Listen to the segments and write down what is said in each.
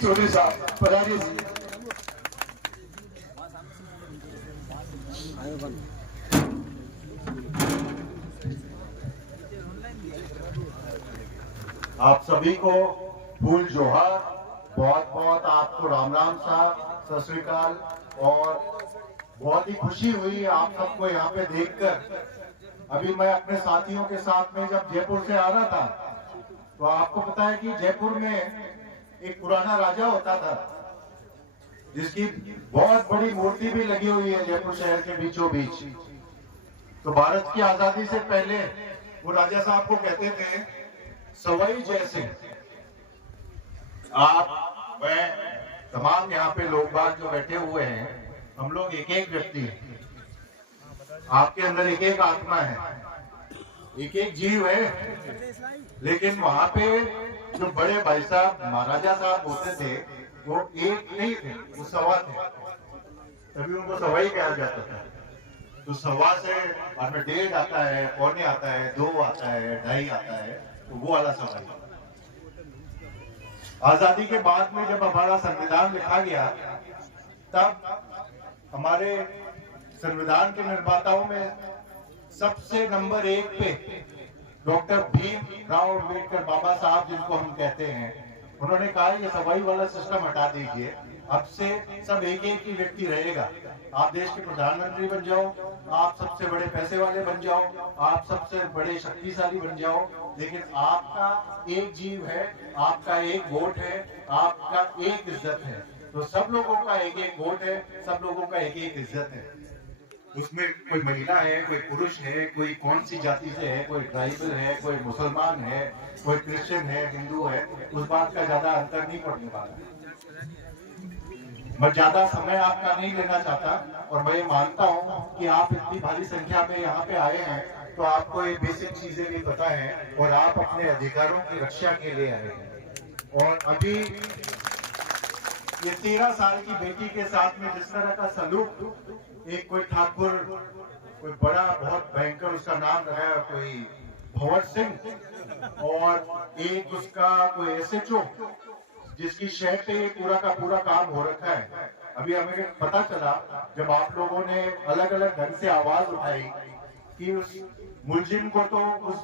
चौधरी साहब पधारिए जी। आप सभी को फूल जोहार, बहुत बहुत आपको राम राम साहब, सत श्री अकाल। और बहुत ही खुशी हुई आप सबको यहाँ पे देखकर। अभी मैं अपने साथियों के साथ में जब जयपुर से आ रहा था, तो आपको पता है कि जयपुर में एक पुराना राजा होता था जिसकी बहुत बड़ी मूर्ति भी लगी हुई है जयपुर शहर के बीचों बीच। तो भारत की आजादी से पहले वो राजा साहब को कहते थे सवाई जय सिंह। आप, मैं, तमाम यहाँ पे लोग बाग जो बैठे हुए हैं, हम लोग एक एक व्यक्ति हैं। आपके अंदर एक एक आत्मा है, एक एक जीव है। लेकिन वहां पे जो बड़े भाई साहब महाराजा साहब होते थे वो एक नहीं थे, वो सवा थे, तभी उनको सवाई कहा जाता था। तो सवा से बाद में 1.5 आता है, पौने आता है, 2 आता है, 2.5 आता है, तो वो वाला सवाई। आजादी के बाद में जब हमारा संविधान लिखा गया, तब हमारे संविधान के निर्माताओं में सबसे नंबर 1 पे डॉक्टर भीमराव अम्बेडकर बाबा साहब, जिनको हम कहते हैं, उन्होंने कहा ये सवाई वाला सिस्टम हटा दीजिए, अब से सब एक एक ही व्यक्ति रहेगा। आप देश के प्रधानमंत्री बन जाओ, आप सबसे बड़े पैसे वाले बन जाओ, आप सबसे बड़े शक्तिशाली बन जाओ, लेकिन आपका एक जीव है, आपका एक वोट है, आपका एक इज्जत है। तो सब लोगों का एक एक वोट है, सब लोगों का एक एक इज्जत है। उसमें कोई महिला है, कोई पुरुष है, कोई कौन सी जाति से है, कोई ट्राइबल है, कोई मुसलमान है, कोई क्रिश्चियन है, हिंदू है, उस बात का ज्यादा अंतर नहीं पड़ने वाला। मैं ज्यादा समय आपका नहीं लेना चाहता, और मैं ये मानता हूँ कि आप इतनी भारी संख्या में यहाँ पे आए हैं, तो आपको ये बेसिक चीजें भी पता है और आप अपने अधिकारों की रक्षा के लिए आए हैं। और अभी ये 13 साल की बेटी के साथ में जिस तरह का सलूक, एक कोई ठाकुर, कोई बड़ा बहुत भयंकर उसका नाम है कोई भंवर सिंह, और एक उसका कोई एसएचओ जिसकी शर्ट पे पूरा का पूरा काम हो रखा है। अभी हमें पता चला जब आप लोगों ने अलग अलग ढंग से आवाज उठाई कि उस मुलजिम को तो, उस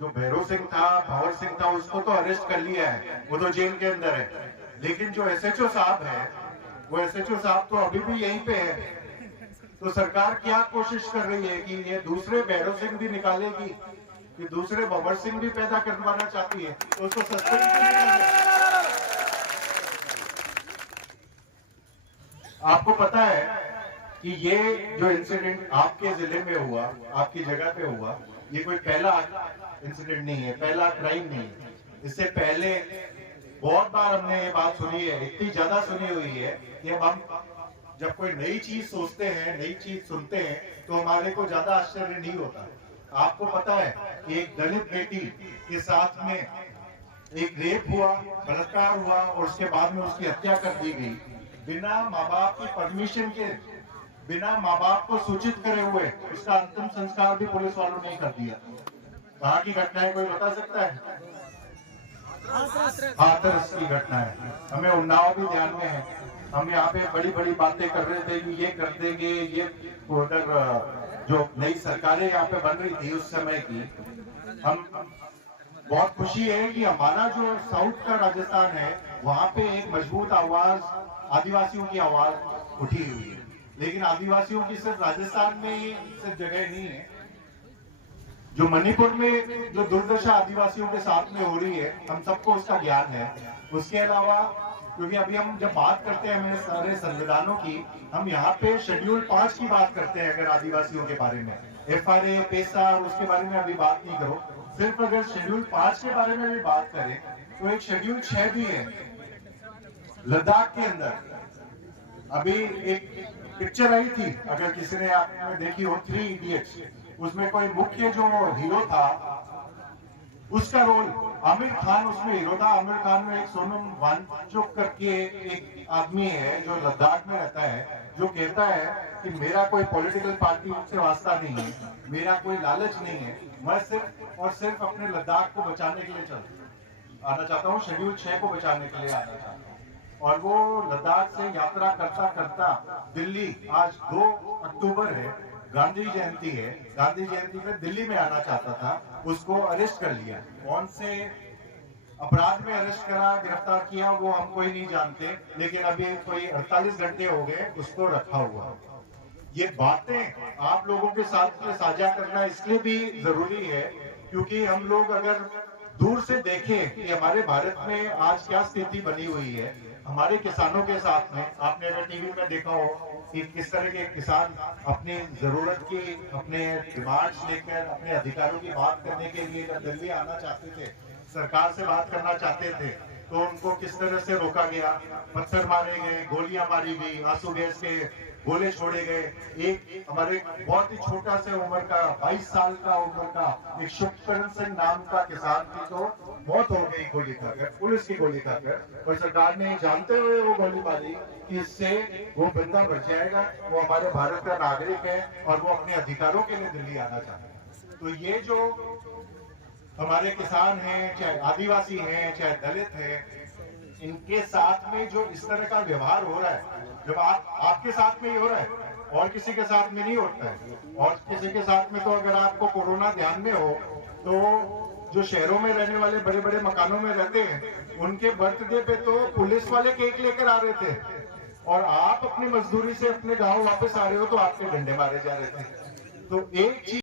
जो भैरव सिंह था, भंवर सिंह था, उसको तो अरेस्ट कर लिया है, वो तो जेल के अंदर है, लेकिन जो एसएचओ साहब है, वो एसएचओ साहब तो अभी भी यहीं पे है। तो सरकार क्या कोशिश कर रही है कि ये दूसरे भैरव सिंह भी निकालेगी, कि दूसरे भंवर सिंह भी पैदा करवाना चाहती है, तो उसको सस्पेंड। आपको पता है कि ये जो इंसिडेंट आपके जिले में हुआ, आपकी जगह पे हुआ, ये कोई पहला इंसिडेंट नहीं है, पहला क्राइम नहीं है। इससे पहले बहुत बार हमने ये बात सुनी है, इतनी ज्यादा सुनी हुई है कि अब हम जब कोई नई चीज सोचते हैं, नई चीज सुनते हैं, तो हमारे को ज्यादा आश्चर्य नहीं होता। आपको पता है कि एक दलित बेटी के साथ में एक रेप हुआ, बलात्कार हुआ, और उसके बाद में उसकी हत्या कर दी गई बिना माँ बाप की परमिशन के, बिना माँ बाप को सूचित करे हुए। उसका अंतिम संस्कार भी पुलिस वालों ने कर दिया। कहाँ की घटना है, कोई बता सकता है? हाथरस की घटना है। हमें उन्नाव भी ध्यान में है। हम यहाँ पे बड़ी बड़ी बातें कर रहे थे कि ये कर देंगे, ये उधर जो नई सरकारें यहाँ पे बन रही थी उस समय की, हम बहुत खुशी है कि हमारा जो साउथ का राजस्थान है, वहाँ पे एक मजबूत आवाज, आदिवासियों की आवाज उठी हुई है। लेकिन आदिवासियों की सिर्फ राजस्थान में ही सिर्फ जगह नहीं है। जो मणिपुर में जो दुर्दशा आदिवासियों के साथ में हो रही है, हम सबको उसका ज्ञान है। उसके अलावा, क्योंकि अभी हम जब बात करते हैं हमें सारे संविधानों की, हम यहाँ पे शेड्यूल 5 की बात करते हैं। अगर आदिवासियों के बारे में FRA, पेसा, उसके बारे में अभी बात नहीं करो, सिर्फ अगर शेड्यूल 5 के बारे में भी बात करें तो एक शेड्यूल 6 भी है लद्दाख के अंदर। अभी एक पिक्चर आई थी, अगर किसी ने आपने देखी हो, 3 इडियट्स, उसमें कोई मुख्य जो हीरो था, उसका रोल आमिर खान उसमें हीरो था। आमिर खान में एक सोनम वांगचुक करके एक आदमी है जो लद्दाख में रहता है, जो कहता है कि मेरा कोई पॉलिटिकल पार्टी से वास्ता नहीं है, मेरा कोई लालच नहीं है, मैं सिर्फ और सिर्फ अपने लद्दाख को बचाने के लिए आना चाहता हूँ, शेड्यूल 6 को बचाने के लिए आना चाहता हूँ। और वो लद्दाख से यात्रा करता करता दिल्ली, आज 2 अक्टूबर है, गांधी जयंती है, गांधी जयंती में दिल्ली में आना चाहता था, उसको अरेस्ट कर लिया। कौन से अपराध में अरेस्ट करा, गिरफ्तार किया, वो हम कोई नहीं जानते, लेकिन अभी कोई 48 घंटे हो गए उसको रखा हुआ। ये बातें आप लोगों के साथ में साझा करना इसलिए भी जरूरी है क्योंकि हम लोग अगर दूर से देखें कि हमारे भारत में आज क्या स्थिति बनी हुई है, हमारे किसानों के साथ में, आपने अगर टीवी में देखा हो कि किस तरह के किसान अपनी जरूरत की, अपने डिमांड्स लेकर, अपने अधिकारों की बात करने के लिए जब दिल्ली आना चाहते थे, सरकार से बात करना चाहते थे, तो उनको किस तरह से रोका गया, पत्थर मारे गए, गोलियां मारी गई, आंसू गैस के गोले छोड़े गए। एक हमारे बहुत ही छोटा से उम्र का 22 साल का उम्र का एक शुभकरण सिंह नाम का किसान की तो मौत हो गई गोली खाकर, पुलिस की गोली खाकर, और सरकार ने जानते हुए वो गोली मारी कि इससे वो बंदा बच जाएगा, वो हमारे भारत का नागरिक है और वो अपने अधिकारों के लिए दिल्ली आना चाहता है। तो ये जो हमारे किसान हैं, चाहे आदिवासी हैं, चाहे दलित हैं, इनके साथ में जो इस तरह का व्यवहार हो रहा है, जब आपके साथ में ही हो रहा है और किसी के साथ में नहीं होता है, और किसी के साथ में तो अगर आपको कोरोना ध्यान में हो तो जो शहरों में रहने वाले बड़े बड़े मकानों में रहते हैं, उनके बर्थडे पे तो पुलिस वाले केक लेकर आ रहे थे और आप अपनी मजदूरी से अपने गांव वापस आ रहे हो तो आपके डंडे मारे जा रहे थे। तो एक चीज